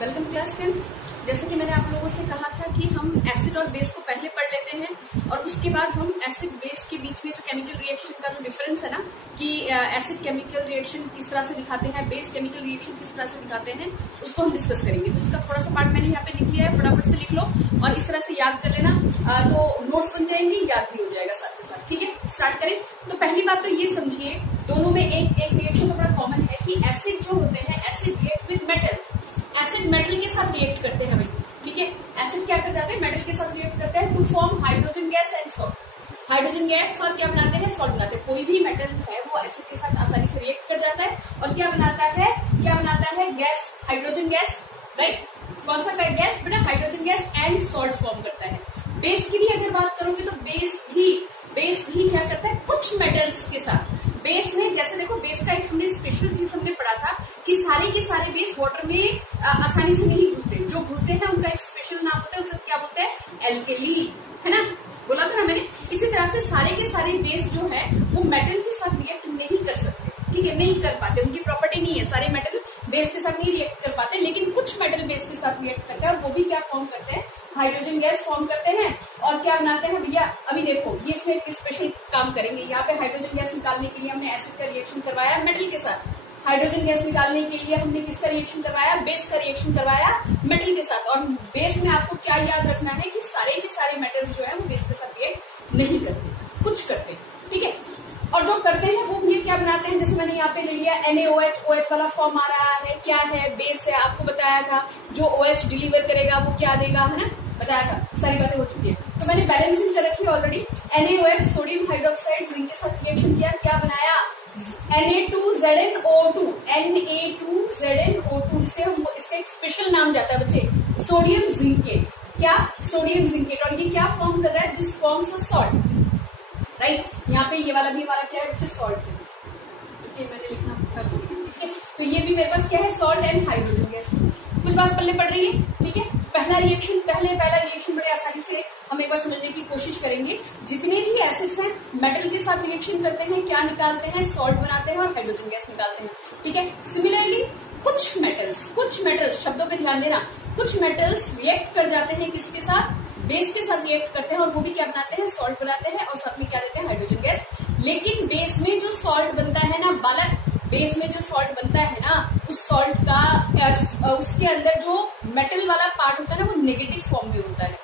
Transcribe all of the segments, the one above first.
Welcome class 10। जैसे कि मैंने आप लोगों से कहा था कि हम एसिड और बेस को पहले पढ़ लेते हैं और उसके बाद हम एसिड बेस के बीच में जो केमिकल रिएक्शन का जो डिफरेंस है ना कि एसिड केमिकल रिएक्शन किस तरह से दिखाते हैं, बेस केमिकल रिएक्शन किस तरह से दिखाते हैं, उसको हम डिस्कस करेंगे। तो उसका थोड़ा सा पार्ट मैंने यहाँ पे लिख लिया है, फटाफट से लिख लो और इस तरह से याद कर लेना, तो नोट्स बन जाएंगे, याद भी हो जाएगा साथ के साथ। ठीक है, स्टार्ट करें। तो पहली बात तो ये समझिए, दोनों में एक रिएक्शन तो बड़ा कॉमन है कि एसिड जो होते हैं, acid react with metal, acid metal के साथ रिएक्ट करते हैं भाई। ठीक है, एसिड क्या कर जाते हैं, मेटल के साथ रिएक्ट करते हैं to form hydrogen gas and salt. Hydrogen gas और क्या बनाते हैं, सॉल्ट बनाते हैं। कोई भी मेटल है वो एसिड के साथ आसानी से रिएक्ट कर जाता है और क्या बनाता है, गैस, हाइड्रोजन गैस। राइट, कौन सा गैस बेटा, hydrogen gas and salt form करता है। बेस की भी अगर बात करोगे तो बेस भी क्या करता है, कुछ मेटल्स के साथ। बेस में जैसे देखो, बेस का एक हमने स्पेशल चीज हमने पढ़ा था कि सारे के सारे बेस वाटर में आसानी से नहीं घुलते। जो घुलते हैं उनका एक स्पेशल नाम होता है, उसे क्या बोलते हैं, एल्केली, है ना, बोला था ना मैंने। इसी तरह से सारे के सारे बेस जो है वो मेटल के साथ रिएक्ट नहीं कर सकते। ठीक है, नहीं कर पाते, उनकी प्रॉपर्टी नहीं है। सारे मेटल बेस के साथ नहीं रिएक्ट कर पाते, लेकिन कुछ मेटल बेस के साथ रिएक्ट करते हैं और वो भी क्या फॉर्म करते हैं, हाइड्रोजन गैस फॉर्म करते हैं। और क्या बनाते हैं भैया, अभी देखो ये इसमें एक स्पेशल काम करेंगे। यहाँ पे हाइड्रोजन गैस निकालने के लिए हमने एसिड का रिएक्शन करवाया मेटल के साथ, हाइड्रोजन गैस निकालने के लिए हमने किसका रिएक्शन करवाया, बेस का रिएक्शन करवाया मेटल के साथ। और बेस में आपको क्या याद रखना है कि सारे के सारे मेटल्स जो है वो बेस के साथ रिएक्ट नहीं करते, कुछ करते। ठीक है, और जो करते हैं वो ये क्या बनाते हैं, जैसे मैंने यहाँ पे ले लिया NaOH, OH वाला फॉर्म आ रहा है, क्या है, बेस है। आपको बताया था जो OH डिलीवर करेगा वो क्या देगा, है ना, बताया था, सारी बातें हो चुकी है। तो मैंने बैलेंसिंग कर रखी है already. NaOH sodium hydroxide zinc के साथ रिएक्शन किया, क्या बनाया, Na2ZnO2, Na2ZnO2। इसे हम, इसका एक स्पेशल नाम जाता है बच्चे, सोडियम जिंकेट। क्या, सोडियम जिंकेट। और ये क्या फॉर्म कर रहा है, this forms a salt. Right, यहाँ पे ये वाला भी हमारा क्या है बच्चे, सॉल्ट है। ठीक है, मैंने लिखना था। ठीक है, तो ये भी मेरे पास क्या है, सॉल्ट एंड हाइड्रोजन गैस। कुछ बात पल्ले पड़ रही है। ठीक है, पहला रिएक्शन बड़े आसानी से हम एक बार समझने की कोशिश करेंगे। जितने भी एसिड्स हैं मेटल के साथ रिएक्शन करते हैं, क्या निकालते हैं, सॉल्ट बनाते हैं और हाइड्रोजन गैस निकालते हैं। ठीक है, सिमिलरली कुछ मेटल्स शब्दों पे ध्यान देना, कुछ मेटल्स रिएक्ट कर जाते हैं किसके साथ, बेस के साथ रिएक्ट करते हैं और वो भी क्या बनाते हैं, सॉल्ट बनाते हैं और साथ में क्या देते हैं, हाइड्रोजन गैस। लेकिन बेस में जो सॉल्ट बनता है ना बालक, बेस में जो सॉल्ट बनता है ना, उस सॉल्ट का उसके अंदर जो मेटल वाला पार्ट होता है ना वो नेगेटिव फॉर्म में होता है।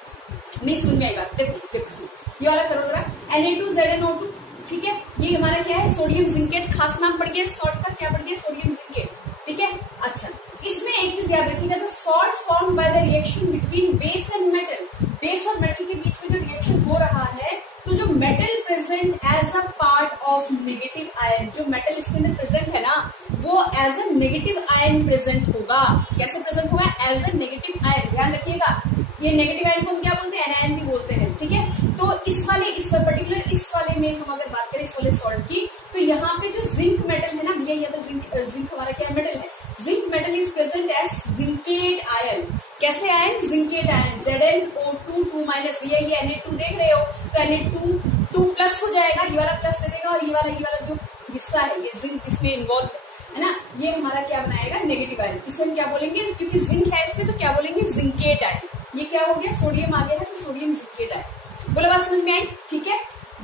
नहीं समझ में आई बात, देखो ये वाला करो जरा, Na2ZnO2। ठीक है, ये हमारा क्या है, सोडियम जिंकेट। खास नाम पड़ गया सॉल्ट का, क्या पड़ गया, सोडियम जिंकेट। ठीक है, अच्छा, इसमें एक चीज याद रखिएगा, the salt form by the reaction between base and metal. Base और मेटल के बीच में जो रिएक्शन हो रहा है, तो जो metal present as a part of negative ion, जो मेटल इसके अंदर प्रेजेंट है ना, वो as a negative ion present होगा। कैसे प्रेजेंट होगा, एज अ नेगेटिव आयन। ध्यान रखिएगा, ये नेगेटिव आयन को हम क्या बोलते हैं, एनायन भी बोलते हैं। ठीक है, तो इस पर्टिकुलर इस वाले में हम अगर बात करें, इस वाले सॉल्ट की, तो यहाँ पे जो जिंक मेटल है ना भैया, यहाँ पे जिंक हमारा क्या मेटल है, zinc metal is present as zincate ion. कैसे आयन, जिंकेट आयन, ZnO2 2- भैया ये Na2 देख रहे हो, तो Na2 2+ हो जाएगा, ये वाला प्लस दे देगा और ये वाला जो हिस्सा है, ये जिंक जिसमें इन्वॉल्व है ना, ये हमारा क्या बनाएगा, नेगेटिव आयन। इसे हम क्या बोलेंगे, क्योंकि जिंक है इसमें, तो क्या बोलेंगे, जिंकेट आयन। ये क्या हो गया, सोडियम आ गया है, तो सोडियम जिंकेट आयन। बोला बात समझ में आई। ठीक है,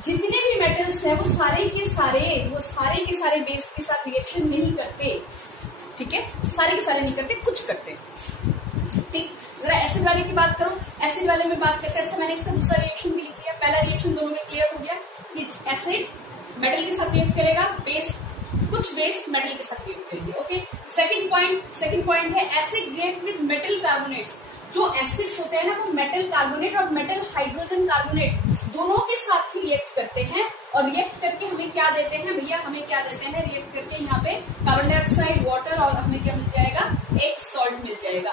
जितने भी मेटल्स हैं वो सारे के सारे बेस के साथ रिएक्शन नहीं करते। ठीक है, सारे के सारे नहीं करते, कुछ करते। ठीक, जरा एसिड वाले की बात करो। एसिड वाले में बात करते हैं, अच्छा मैंने इसका दूसरा रिएक्शन भी लिख दिया। पहला रिएक्शन दोनों में क्लियर हो गया कि एसिड मेटल के साथ रिएक्ट करेगा, कुछ बेस मेटल के साथ रिएक्ट करेंगे। ओके, सेकंड पॉइंट है acid react with metal carbonates. जो एसिड्स होते हैं ना वो मेटल कार्बोनेट और मेटल हाइड्रोजन कार्बोनेट दोनों के साथ ही रिएक्ट करते हैं और रिएक्ट करके हमें क्या देते हैं भैया, हमें क्या देते हैं, रिएक्ट करके यहाँ पे कार्बन डाइऑक्साइड, वाटर और हमें क्या मिल जाएगा, एक सॉल्ट मिल जाएगा।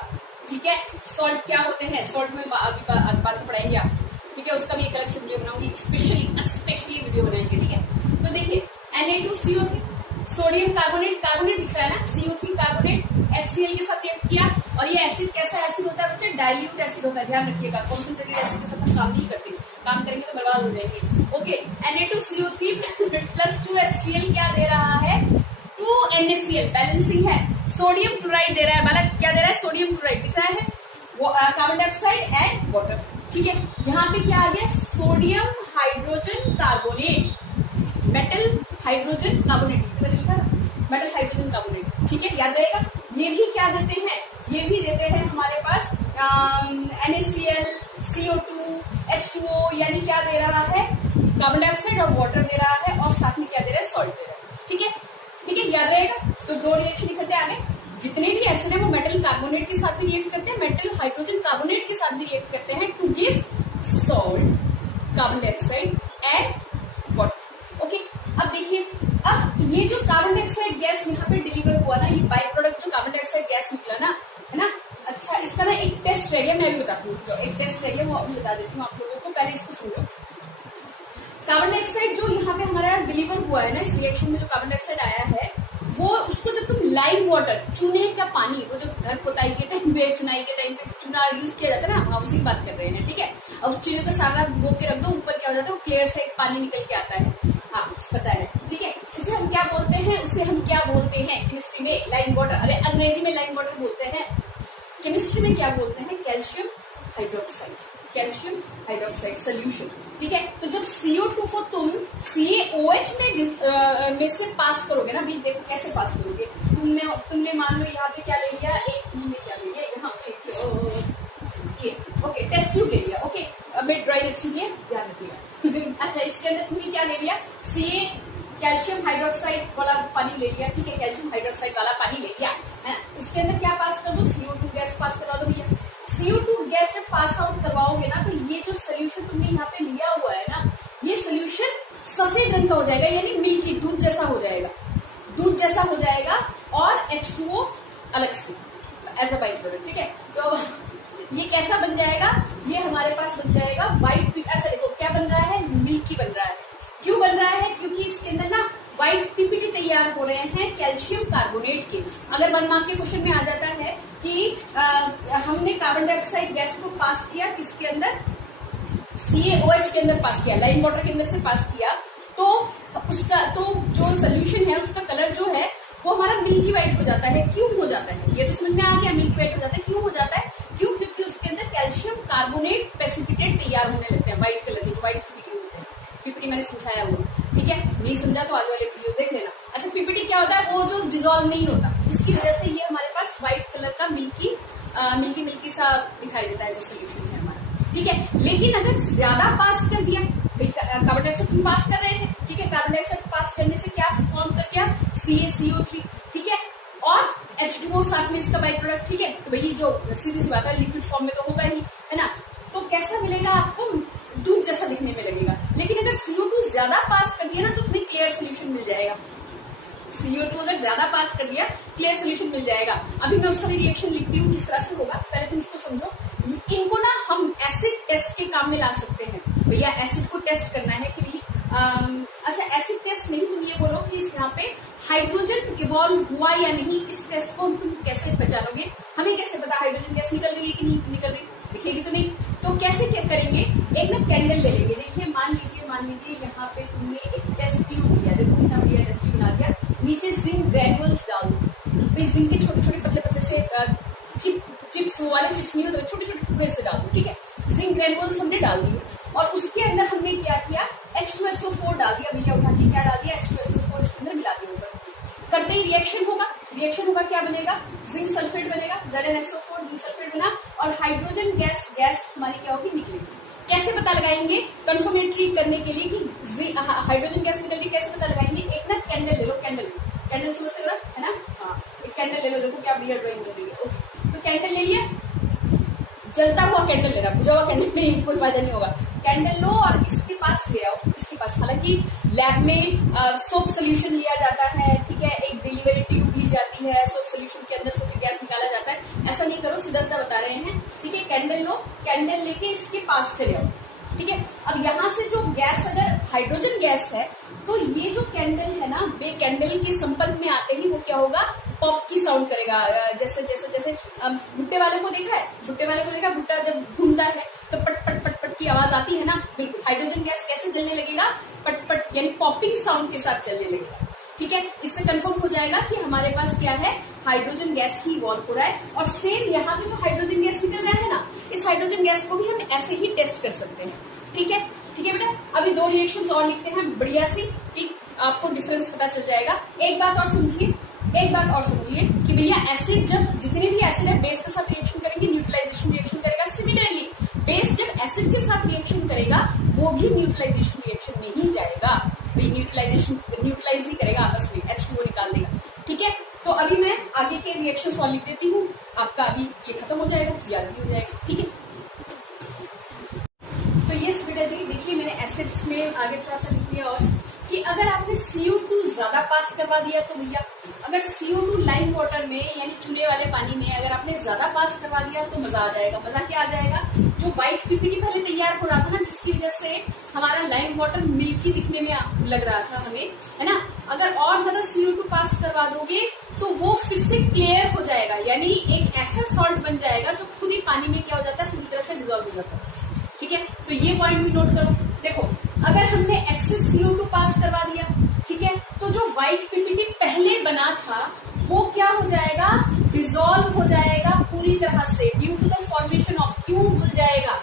ठीक है, सॉल्ट क्या होते हैं, सॉल्ट में बाद में पढ़ाएंगे आप। ठीक है, उसका भी एक अलग से वीडियो बनाऊंगी, स्पेशली वीडियो बनाएंगे। ठीक है, तो देखिए Na2CO3 सोडियम कार्बोनेट दिख रहा है ना, CO3 कार्बोनेट HCl के साथ रिएक्ट किया। और ये एसिड कैसा एसिड होता है बच्चे, डाइल्यूट एसिड होता है। ध्यान रखिएगा, कॉन्सेंट्रेटेड एसिड के साथ हम काम नहीं करते, काम करेंगे तो बर्बाद हो जाएंगे। ओके, Na2CO3 + 2 HCl क्या दे रहा है, 2 NaCl, बैलेंसिंग है। सोडियम क्लोराइड दे रहा है, बालक क्या दे रहा है, सोडियम क्लोराइड दिख कार्बन डाइऑक्साइड एंड वाटर। ठीक है, यहाँ पे क्या आ गया, sodium hydrogen carbonate, metal hydrogen carbonate, मैंने लिखा मेटल हाइड्रोजन कार्बोनेट। ठीक है, याद रहेगा। ये भी क्या देते हैं, ये भी देते हैं हमारे पास NaCl, CO2, H2O, यानी क्या दे रहा है, कार्बन डाइऑक्साइड और वाटर दे रहा है, और साथ में क्या दे रहा है, सॉल्ट दे रहा है। ठीक है, ठीक है, याद रहेगा। तो दो रिएक्शन इकट्ठे आ गए। जितने भी एसिड है वो मेटल कार्बोनेट के साथ भी रिएक्ट करते हैं, मेटल हाइड्रोजन कार्बोनेट के साथ भी रिएक्ट करते हैं to give salt, carbon dioxide and water. Okay, अब देखिए, अब ये जो कार्बन डाइऑक्साइड गैस यहाँ पे डिलीवर हुआ ना, ये बाय प्रोडक्ट जो कार्बन डाइऑक्साइड गैस निकला ना, है ना। अच्छा, इसका ना एक टेस्ट रह गया, मैं भी बताती हूँ, जो एक टेस्ट रह गया वो अभी बता देती हूँ आप लोगों को, पहले इसको सुन लो। कार्बन डाइऑक्साइड जो यहाँ पे हमारा डिलीवर हुआ है ना, इस रिएक्शन में जो कार्बन डाइऑक्साइड आया है, वो उसको जब तुम लाइम वाटर, चूने का पानी, वो जो घर पोताई के टाइम पे, चुनाई के टाइम पे चूना यूज किया जाता है ना, हम उसी की बात कर रहे हैं। ठीक है, अब उस चूने को सारा रात भिगो के रख दो, ऊपर क्या हो जाता है, वो क्लियर से पानी निकल के आता है। हाँ, पता है। ठीक है, उसे हम क्या बोलते हैं, उसे हम क्या बोलते हैं केमिस्ट्री में, लाइम वाटर। अरे अंग्रेजी में लाइम वाटर बोलते हैं, केमिस्ट्री में क्या बोलते हैं, calcium hydroxide, calcium hydroxide solution. ठीक है, तो जब CO2 को तुम CaOH में से पास करोगे ना, भाई देखो कैसे पास करोगे, तुमने मान लो यहाँ पे क्या ले लिया, एक तुमने क्या ले लिया, यहाँ पे ये ओके, टेस्ट ट्यूब ले लिया। ओके, अब ड्राई अच्छी है, ध्यान रखिएगा। अच्छा, इसके अंदर तुमने क्या ले लिया, कैल्शियम हाइड्रोक्साइड वाला पानी ले लिया। ठीक है, कैल्शियम हाइड्रोक्साइड वाला पानी ले लिया, है ना। उसके अंदर क्या पास कर दो, CO2 गैस पास करवा दो भैया। CO2 गैस जब पास आउट करवाओगे ना, तो ये जो सोल्यूशन तुमने यहाँ पे लिया हुआ है ना, ये सोल्यूशन सफेद रंग का हो जाएगा, यानी मिल्की, दूध जैसा हो जाएगा, दूध जैसा हो जाएगा, और H2O अलग से एज अ बाई प्रोडक्ट। ठीक है, तो ये कैसा बन जाएगा, ये हमारे पास बन जाएगा व्हाइट। अच्छा देखो क्या बन रहा है, मिल्की बन रहा है। क्यों बन रहा है, क्योंकि इसके अंदर ना व्हाइट पीपीटी तैयार हो रहे हैं कैल्शियम कार्बोनेट के। अगर 1 मार्क के क्वेश्चन में आ जाता है कि हमने कार्बन डाइऑक्साइड गैस को पास किया किसके अंदर, CaOH के अंदर पास किया, लाइम वाटर के अंदर से पास किया, तो उसका तो जो सोल्यूशन है उसका कलर जो है वो हमारा मिल्की व्हाइट हो जाता है। क्यों हो जाता है, ये तो समझ में आ गया, मिल्की व्हाइट हो जाता है। क्यों हो जाता है, क्यों, क्योंकि उसके अंदर कैल्शियम कार्बोनेट प्रेसिपिटेट तैयार होने लगते हैं, व्हाइट कलर के, जो व्हाइट पीपीटी होते हैं। पीपीटी मैंने समझाया हुआ, ठीक है, नहीं समझा तो आगे वाले वीडियो देख लेना। अच्छा, पीपीटी क्या होता है, वो जो डिजोल्व नहीं होता, उसकी वजह से ये हमारे पास व्हाइट कलर का मिल्की मिल्की सा दिखाई देता है जो सोल्यूशन है हमारा। ठीक है, लेकिन अगर ज्यादा पास कर दिया, कार्बन डाइऑक्साइड तुम पास कर रहे थे, ठीक है, कार्बन डाइऑक्साइड पास करने से क्या फॉर्म कर दिया, CaCO3, ठीक है, और H2O साथ में इसका बाई प्रोडक्ट। ठीक है, तो भाई जो सीधी सी बात है, लिक्विड फॉर्म में तो होगा ही, है ना। तो कैसा मिलेगा आपको, दूध जैसा दिखने में लगेगा। लेकिन अगर CO2 ज्यादा पास कर दिया ना, तो तुम्हें क्लियर सोल्यूशन मिल जाएगा। CO2 अगर ज्यादा पास कर दिया, क्लियर सोल्यूशन मिल जाएगा। अभी मैं उसका भी रिएक्शन लिखती हूँ किस तरह से होगा, पहले तुम इसको समझो। इनको ना हम एसिड टेस्ट के काम में ला सकते हैं। भैया एसिड को टेस्ट करना है कि अच्छा, एसिड टेस्ट नहीं, तुम ये बोलो कि यहाँ पे हाइड्रोजन इवॉल्व हुआ या नहीं, इस टेस्ट को तुम कैसे पहचानोगे, हमें कैसे पता हाइड्रोजन गैस निकल रही है कि नहीं निकल रही, दिखेगी तो नहीं। तो कैसे क्या करेंगे, एक ना कैंडल ले लेंगे। देखिए मान लीजिए यहाँ पे तुमने एक टेस्ट ट्यूब लिया, देखो यहाँ पे टेस्ट ट्यूब बना दिया, नीचे जिंक ग्रैन्युअल्स डाल दो, जिंक के छोटे छोटे पतले पतले से चिप्स, वो वाले चिप्स नहीं होते, छोटे छोटे टुकड़े से डाल दो। ठीक है, जिंक ग्रैन्युअल्स हमने डाल दिए, और उसके अंदर हमने क्या किया, H2SO4 डाल दिया। भैया उठा के क्या डाल दिया, H2SO4 इसके अंदर मिला दिया ऊपर। करते ही रिएक्शन होगा, क्या बनेगा, जिंक सल्फेट बनेगा, ZnSO4 जिंक सल्फेट बना, और हाइड्रोजन गैस हमारी क्या होगी, निकलेगी। कैसे पता लगाएंगे, कंफर्मेटरी करने के लिए कि हाइड्रोजन गैस निकल रही, कैसे पता लगाएंगे, एक ना कैंडल ले लो, कैंडल समझते हो है ना, हाँ, एक कैंडल ले लो, देखो क्या बढ़िया ड्राइंग कर रही है। तो कैंडल ले लिया, जलता हुआ कैंडल लेना, बुझा हुआ कैंडल नहीं, कोई फायदा नहीं होगा। कैंडल लो और इसके पास ले आओ, इसके पास। हालांकि लैब में सोप सोल्यूशन लिया जाता है, ठीक है, एक डिलीवरी ट्यूब ली जाती है, सोप सोल्यूशन के अंदर से फिर गैस निकाला जाता है। ऐसा नहीं करो, सीधा सीधा बता रहे हैं। ठीक है, कैंडल लो, कैंडल लेके इसके पास चले आओ। ठीक है, अब यहाँ से जो गैस, अगर हाइड्रोजन गैस है, तो ये जो कैंडल है ना, वे कैंडल के संपर्क में आते ही वो क्या होगा, पॉप की साउंड करेगा। जैसे जैसे जैसे भुट्टे वाले को देखा है, भुट्टा जब भूनता है तो पट पट पट पट की आवाज आती है ना, बिल्कुल हाइड्रोजन गैस कैसे जलने लगेगा, पट पट, यानी पॉपिंग साउंड के साथ चलने लगेगा। ठीक है, इससे कंफर्म हो जाएगा कि हमारे पास क्या है, हाइड्रोजन गैस ही इवॉल्व हो रहा है। और सेम यहाँ पे जो हाइड्रोजन गैस निकल रहा है ना, ऑक्सीजन गैस को भी हम ऐसे ही टेस्ट कर सकते हैं। ठीक है, ठीक है बेटा। अभी 2 रिएक्शंस और लिखते हैं बढ़िया सी, कि आपको डिफरेंस पता चल जाएगा। एक बात और समझिए कि भैया एसिड जब, जितने भी एसिड है बेस के साथ रिएक्शन करेंगे, न्यूट्रलाइजेशन रिएक्शन करेगा। सिमिलरली बेस जब एसिड के साथ रिएक्शन करेगा वो भी न्यूट्रलाइजेशन रिएक्शन में ही जाएगा। भाई न्यूट्रलाइज ही करेगा आपस में, H2O निकाल देगा। ठीक है, तो अभी मैं आगे के रिएक्शन और लिख देती हूँ, आपका अभी ये खत्म हो जाएगा, याद भी हो जाएगा। ठीक है, तो ये बेटा जी देखिए मैंने एसिड्स में आगे थोड़ा सा लिख लिया, और कि अगर आपने CO2 ज्यादा पास करवा दिया तो भैया, अगर CO2 लाइम वाटर में यानी चूल्हे वाले पानी में अगर आपने ज्यादा पास करवा दिया तो मजा आ जाएगा। मजा क्या आ जाएगा? जो व्हाइट पीपीटी पहले तैयार हो रहा था ना, जिसकी वजह से हमारा लाइम वाटर मिल्की दिखने में लग रहा था हमें, है ना, अगर और ज्यादा CO2 पास करवा दोगे तो वो फिर से क्लियर हो जाएगा, यानी एक ऐसा सॉल्ट बन जाएगा जो खुद ही पानी में क्या हो जाता है, पूरी तरह से डिजोल्व हो जाता है। ठीक है, तो ये पॉइंट भी नोट करो। देखो अगर हमने एक्सेस CO2 पास करवा दिया, ठीक है, तो जो व्हाइट पीपीटी पहले बना था वो क्या हो जाएगा, डिसॉल्व हो जाएगा पूरी तरह से, due to the formation of, क्यों भूल जाएगा,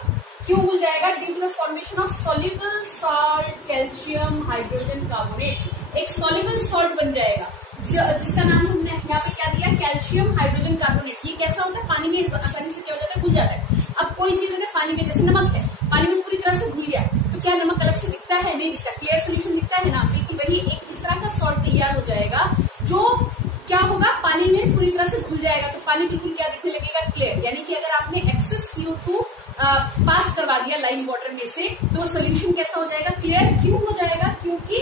due to the formation of soluble salt calcium hydrogen carbonate. एक सॉल्युबल सॉल्ट बन जाएगा जिसका नाम हमने यहाँ पे क्या दिया, कैल्शियम हाइड्रोजन कार्बोनेट। ये कैसा होता है, पानी में आसानी से क्या हो जाता है, घुल जाता है। अब कोई चीज अगर पानी में, जैसे नमक है, पानी में पूरी तरह से घुल गया तो क्या नमक अलग से दिखता है? नहीं दिखता, क्लियर सोल्यूशन दिखता है ना। बिल्कुल वही एक इस तरह का सॉल्ट तैयार हो जाएगा जो क्या होगा, पानी में पूरी तरह से घुल जाएगा, तो पानी बिल्कुल क्या दिखने लगेगा, क्लियर। यानी कि अगर आपने एक्सेस CO2 पास करवा दिया लाइम वाटर में से तो सोल्यूशन कैसा हो जाएगा, क्लियर। क्यों हो जाएगा? क्योंकि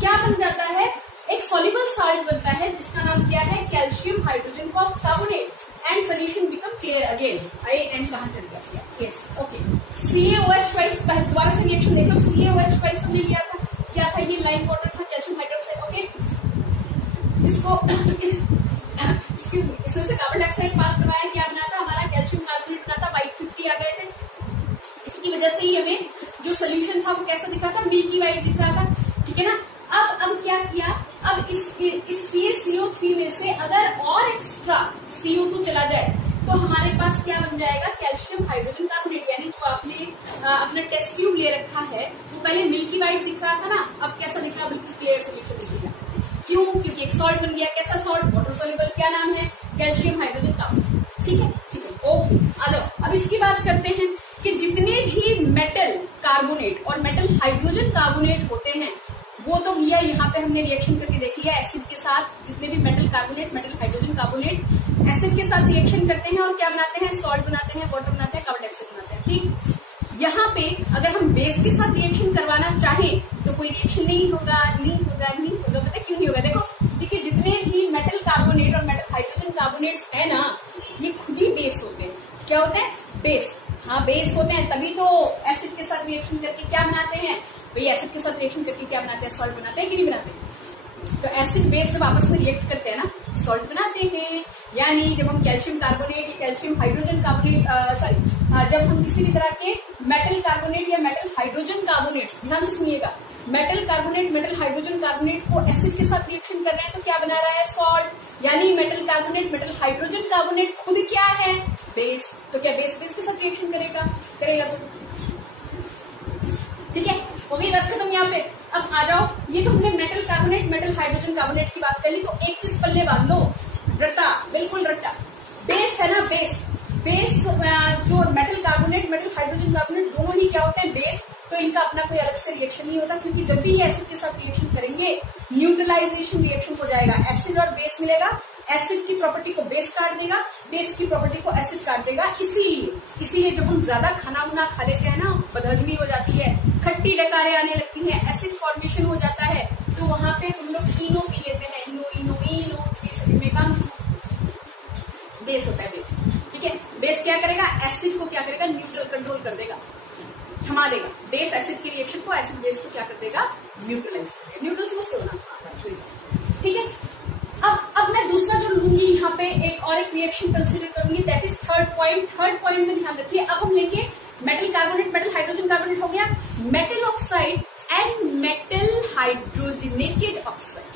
क्या बन जाता है, एक सॉल्युबल सॉल्ट बनता है जिसका नाम क्या है, calcium hydrogen carbonate, and solution become clear again. I and कहां चल गया? Yes, okay. CaOH ट्वाइस, दोबारा से रिएक्शन देख लो। CaOH ट्वाइस हमने लिया था, क्या था, ये लाइम वाटर था, कैल्शियम हाइड्रोक्साइड। ओके, इसको एक्सक्यूज मी, इसमें से कार्बन डाइऑक्साइड पास करवाया, क्या बना था हमारा, कैल्शियम कार्बोनेट बना था, व्हाइट 50 आ गए थे। इसकी वजह से ही हमें जो सोल्यूशन था वो कैसा दिख रहा था, मिल्की व्हाइट दिख रहा था। ठीक है ना। अब क्या किया, अब इस CaCO3 में से अगर और एक्स्ट्रा CO2 चला जाए तो हमारे पास क्या बन जाएगा, कैल्शियम हाइड्रोजन कार्बोनेट। यानी जो आपने अपना टेस्ट ट्यूब ले रखा है वो पहले मिल्की व्हाइट दिख रहा था ना, अब कैसा दिख रहा है, बिल्कुल क्लियर सोल्यूशन दिखेगा। क्यों? क्योंकि एक सॉल्ट बन गया। कैसा सॉल्ट? Water soluble. क्या नाम है, कैल्शियम हाइड्रोजन कार्बोनेट। ठीक है, ठीक है, ओके। आ जाओ, अब इसकी बात करते हैं कि जितने भी मेटल कार्बोनेट और मेटल हाइड्रोजन कार्बोनेट होते हैं वो तो भैया यहाँ पे हमने रिएक्शन करके देख लिया, एसिड के साथ जितने भी metal carbonate, metal hydrogen carbonate acid के साथ रिएक्शन करते हैं और क्या बनाते हैं, सॉल्ट बनाते हैं, वाटर बनाते हैं, कार्बन डाइऑक्साइड बनाते हैं। ठीक, यहाँ पे अगर हम बेस के साथ रिएक्शन करवाना चाहें तो कोई रिएक्शन नहीं होगा। पता क्यों नहीं होगा? देखो देखिए, जितने भी मेटल कार्बोनेट और मेटल हाइड्रोजन कार्बोनेट्स है ना, ये खुद ही बेस होते हैं। क्या होते हैं? बेस। हाँ, बेस होते हैं, तभी तो एसिड के साथ रिएक्शन करके क्या बनाते हैं भाई, एसिड के साथ रिएक्शन करके क्या बनाते हैं, सॉल्ट बनाते हैं कि नहीं बनाते? तो एसिड बेस जब आपस में रिएक्ट करते हैं ना, सॉल्ट बनाते हैं। यानी जब हम कैल्शियम कार्बोनेट या कैल्शियम हाइड्रोजन कार्बोनेट, जब हम किसी भी तरह के मेटल कार्बोनेट या मेटल हाइड्रोजन कार्बोनेट, ध्यान से सुनिएगा, metal carbonate, metal hydrogen carbonate को एसिड के साथ रिएक्शन कर रहे हैं तो क्या बना रहा है, सॉल्ट। यानी metal carbonate, metal hydrogen carbonate खुद क्या है, बेस। तो क्या बेस के साथ रिएक्शन करेगा? तो ठीक है, हो गई बात खत्म यहाँ पे। अब आ जाओ, ये तो हमने metal carbonate, metal hydrogen carbonate की बात कर ली, तो एक चीज पल्ले बांध लो, रट्टा, बिल्कुल रट्टा। बेस है ना, बेस जो metal carbonate, metal hydrogen carbonate दोनों ही क्या होते हैं, बेस। तो इनका अपना कोई अलग से रिएक्शन नहीं होता, क्योंकि जब भी ये एसिड के साथ रिएक्शन करेंगे न्यूट्रलाइजेशन रिएक्शन हो जाएगा, एसिड और बेस मिलेगा, एसिड की प्रॉपर्टी को बेस काट देगा, बेस की प्रॉपर्टी को एसिड काट देगा। इसीलिए जब हम ज्यादा खाना वाना खा लेते हैं ना, बदहजमी हो जाती है, खट्टी डकारें आने लगती हैं, एसिड फॉर्मेशन हो जाता है, तो वहां पे हम लोग इनो पी लेते हैं, इनो बेस होता है बेस। ठीक है, बेस क्या करेगा, एसिड को क्या करेगा, न्यूट्रल कंट्रोल कर देगा, थमा देगा। बेस एसिड की रिएक्शन को, एसिड बेस को क्या कर देगा, न्यूट्रलाइज करेगा। न्यूट्रल समझते हो ना? ठीक है, अब मैं दूसरा जो लूंगी यहाँ पे एक रिएक्शन कंसीडर करूंगी, दैट इज थर्ड पॉइंट में ध्यान रखिए। अब हम लेंगे metal carbonate, metal hydrogen carbonate हो गया, metal oxide and metal hydrogenated oxide.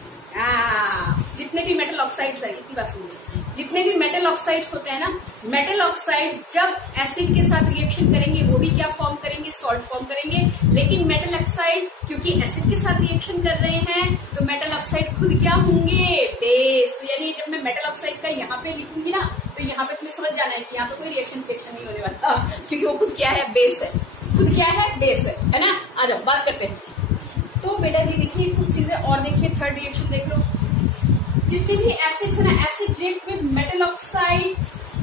जितने भी मेटल ऑक्साइड्स है, इतनी बात सुनिए, जितने भी मेटल ऑक्साइड्स होते हैं ना, मेटल ऑक्साइड जब एसिड के साथ रिएक्शन करेंगे वो भी क्या फॉर्म करेंगे, सॉल्ट फॉर्म करेंगे। लेकिन मेटल ऑक्साइड क्योंकि एसिड के साथ रिएक्शन कर रहे हैं तो मेटल ऑक्साइड खुद क्या होंगे, बेस। तो यानी जब मैं मेटल ऑक्साइड का यहाँ पे लिखूंगी ना तो यहाँ पे तुम्हें समझ जाना है कि यहाँ पे कोई रिएक्शन नहीं होने वाला, क्योंकि वो खुद क्या है, बेस है। खुद क्या है, बेस है ना। आ जाओ बात करते हैं। तो बेटा जी देखिए कुछ चीजें और देखिए, थर्ड रिएक्शन देख लो। जितने भी एसिड्स है ना, acid react with metal oxide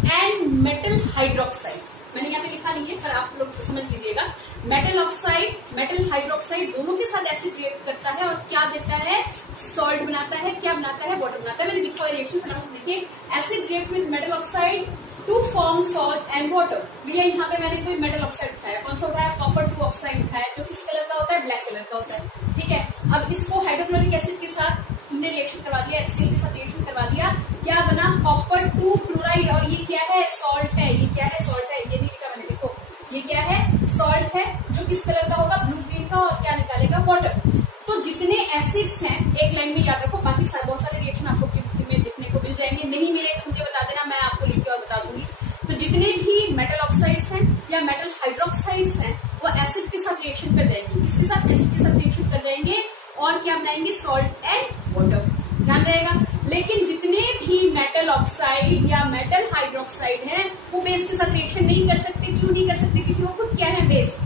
and metal hydroxide. मैंने यहाँ पे लिखा नहीं है पर आप लोग समझ लीजिएगा। मेटल ऑक्साइड, मेटल हाइड्रोक्साइड दोनों के साथ एसिड रिएक्ट करता है और क्या देता है, सॉल्ट बनाता है। क्या बनाता है, वाटर बनाता है। मैंने लिखा हुआ रिएक्शन फटाफट देखिए। Acid react with metal oxide to form salt and water. भैया यहाँ पे मैंने कोई मेटल ऑक्साइड उठाया, कौन सा उठाया, कॉपर 2 ऑक्साइड उठाया, जो किस कलर का होता है, ब्लैक कलर का होता है। ठीक है, अब इसको हाइड्रोक्लोरिक एसिड के साथ हमने रिएक्शन करवा दिया, HCl के साथ रिएक्शन करवा दिया, क्या बना, कॉपर 2 क्लोराइड। और ये क्या है, सॉल्ट है। ये क्या है, सॉल्ट है। ये नहीं लिखा मैंने, देखो ये क्या है, सॉल्ट है, जो किस कलर का होगा, ब्लू ग्रीन का। और क्या निकालेगा, वाटर। तो जितने एसिड्स हैं एक लाइन में याद रखो, बाकी बहुत सारे रिएक्शन आपको में देखने को मिल जाएंगे। नहीं मिले तो मुझे बता देना, मैं आपको लिख के और बता दूंगी। तो जितने भी मेटल ऑक्साइड्स हैं या मेटल हाइड्रोक्साइड्स हैं वो एसिड के साथ रिएक्शन कर जाएंगे। किसके साथ, एसिड के साथ रिएक्शन कर जाएंगे और क्या बनाएंगे, सॉल्ट एंड वाटर। ध्यान रहेगा। लेकिन जितने भी मेटल ऑक्साइड या मेटल हाइड्रोक्साइड हैं वो बेस के साथ रिएक्शन नहीं कर सकते। क्यों नहीं कर सकते, क्योंकि वो खुद क्या है, बेस।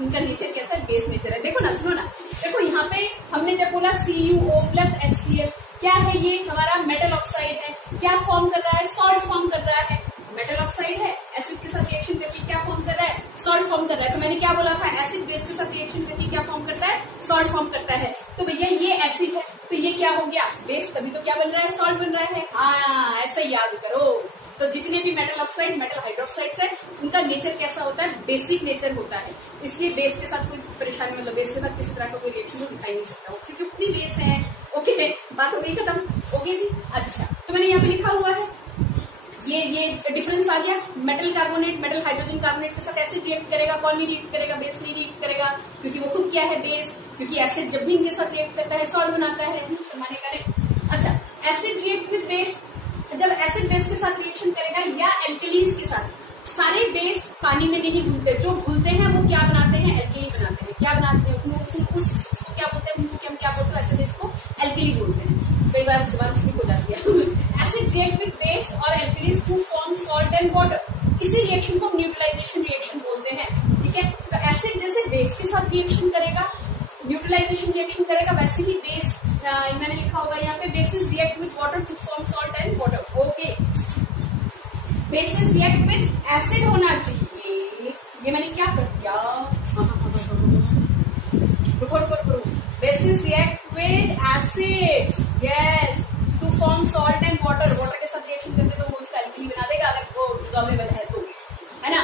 उनका नेचर कैसा है, बेस नेचर है। देखो ना, सुनो ना, देखो यहाँ पे हमने जब बोला CuO प्लस HCl, क्या है, ये हमारा मेटल ऑक्साइड है। क्या फॉर्म कर रहा है, सॉल्ट फॉर्म कर रहा है। मेटल ऑक्साइड है, एसिड के साथ रिएक्शन करके क्या फॉर्म कर रहा है, सॉल्ट फॉर्म कर रहा है। तो मैंने क्या बोला था, एसिड बेस के साथ रिएक्शन करके क्या फॉर्म करता है, सॉल्ट फॉर्म करता है। तो भैया ये एसिड है तो ये क्या हो गया, बेस। तभी तो क्या बन रहा है, सॉल्ट बन रहा है। हाँ, ऐसा याद करो। तो जितने भी मेटल ऑक्साइड, मेटल हाइड्रोक्साइड है, उनका नेचर कैसा होता है, बेसिक नेचर होता है। इसलिए बेस के साथ कोई परेशानी, मतलब बेस के साथ किसी तरह का कोई रिएक्शन तो दिखाई नहीं सकता, क्योंकि उतनी बेस है। ओके, बात हो गई खत्म। ओके जी, अच्छा। तो मैंने यहाँ पे लिखा हुआ है, ये डिफरेंस आ गया। Metal carbonate, metal hydrogen carbonate के साथ एसिड रिएक्ट करेगा, कौन नहीं रिएक्ट करेगा, बेस नहीं रिएक्ट करेगा, क्योंकि वो खुद क्या है, बेस। क्योंकि एसिड जब भी इनके साथ रिएक्ट करता है सॉल्ट बनाता है। शर्माने करें। अच्छा, एसिड रिएक्ट विद बेस, जब एसिड बेस के साथ रिएक्शन करेगा या एल्केलीज के साथ। सारे बेस पानी में नहीं घुलते, जो घुलते हैं वो क्या बनाते हैं, एल्केली बनाते हैं। क्या बनाते हैं, उसको क्या बोलते हैं, उनको क्या बोलते हैं, ऐसे बेस को एल्केली बोलते हैं। कई बार जुबान स्लिप हो जाती है। एसिड रिएक्ट विद बेस और alkalis to form salt and water. इसी रिएक्शन को न्यूट्रलाइजेशन रिएक्शन बोलते हैं। ठीक है, तो एसिड जैसे बेस के साथ रिएक्शन करेगा, न्यूट्रलाइजेशन रिएक्शन करेगा, वैसे ही बेस, मैंने लिखा होगा यहाँ पे, bases react with water to form salt and water. Okay, bases react with acid होना चाहिए। ये मैंने क्या कर दिया, रुको। Bases react with acid, yes, to form salt and water. Water के साथ रिएक्शन करते तो वो उसका एल्केली बना देगा अगर वो डिसॉल्वेबल है तो, है ना।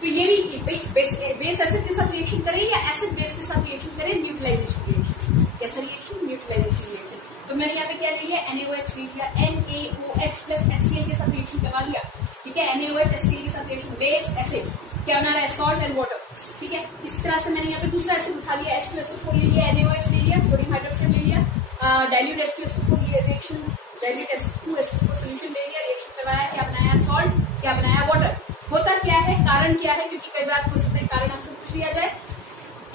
तो ये भी बेस एसिड के साथ रिएक्शन करे या एसिड बेस के साथ रिएक्शन करे, न्यूट्रलाइजेशन रिएक्शन। कैसा रिएक्शन, न्यूट्रलाइजेशन रिएक्शन। तो मैंने यहाँ पे क्या ले लिया, NaOH ले लिया, NaOH प्लस HCl के साथ रिएक्शन करवा लिया। ठीक है, NaOH HCl के साथ रिएक्शन, बेस एसिड क्या बना रहा है, सॉल्ट एंड वाटर। ठीक है, इस तरह से मैंने यहाँ पे दूसरा एसिड उठा लिया, H2SO4 ले लिया, NaOH ले लिया, सोडियम हाइड्रोक्साइड ले लिया, dilute H2SO4 reaction, dilute H2SO4 solution ले लिया, रिएक्शन करवाया, क्या बनाया, सॉल्ट, क्या बनाया, वाटर। होता क्या है, कारण क्या है, क्योंकि कई बार हो सकता है कारण आपसे पूछ लिया जाए।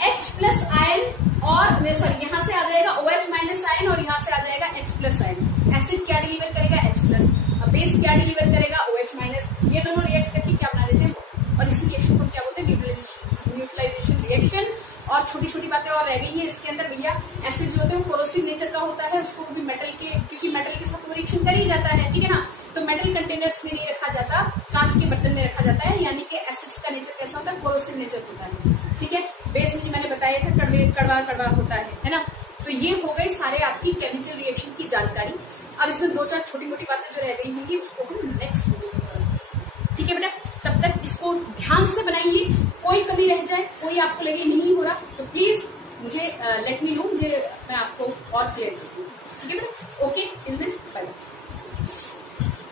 H प्लस आयन और सॉरी, यहाँ से आ जाएगा OH माइनस आयन और यहाँ से आ जाएगा H प्लस आयन। एसिड क्या डिलीवर करेगा, H प्लस, बेस क्या डिलीवर करेगा, OH माइनस। ये दोनों रिएक्ट करके क्या बना देते हैं, और इसी रिएक्शन को क्या बोलते हैं, न्यूट्रलाइजेशन रिएक्शन। और छोटी छोटी बातें और रह गई है इसके अंदर भैया। एसिड जो होते हैं वो कोरोसिव नेचर का होता है, उसको भी मेटल के, क्योंकि मेटल के साथ रिएक्शन कर ही जाता है। ठीक है ना, तो मेटल कंटेनर्स में नहीं रखा जाता, कांच के बर्तन में रखा जाता है। यानी कि एसिड्स का नेचर कैसा होता है, कोरोसिव नेचर होता है। ठीक है, बेस में मैंने बताया था कड़वा होता है ना। तो ये हो गई सारे आपकी केमिकल रिएक्शन की जानकारी। अब इसमें 2-4 छोटी मोटी बातें जो रह गई होंगी उसको हम नेक्स्ट वीडियो में करेंगे। ठीक है बेटा, तब तक इसको ध्यान से बनाइए, कोई कमी रह जाए, कोई आपको लगे नहीं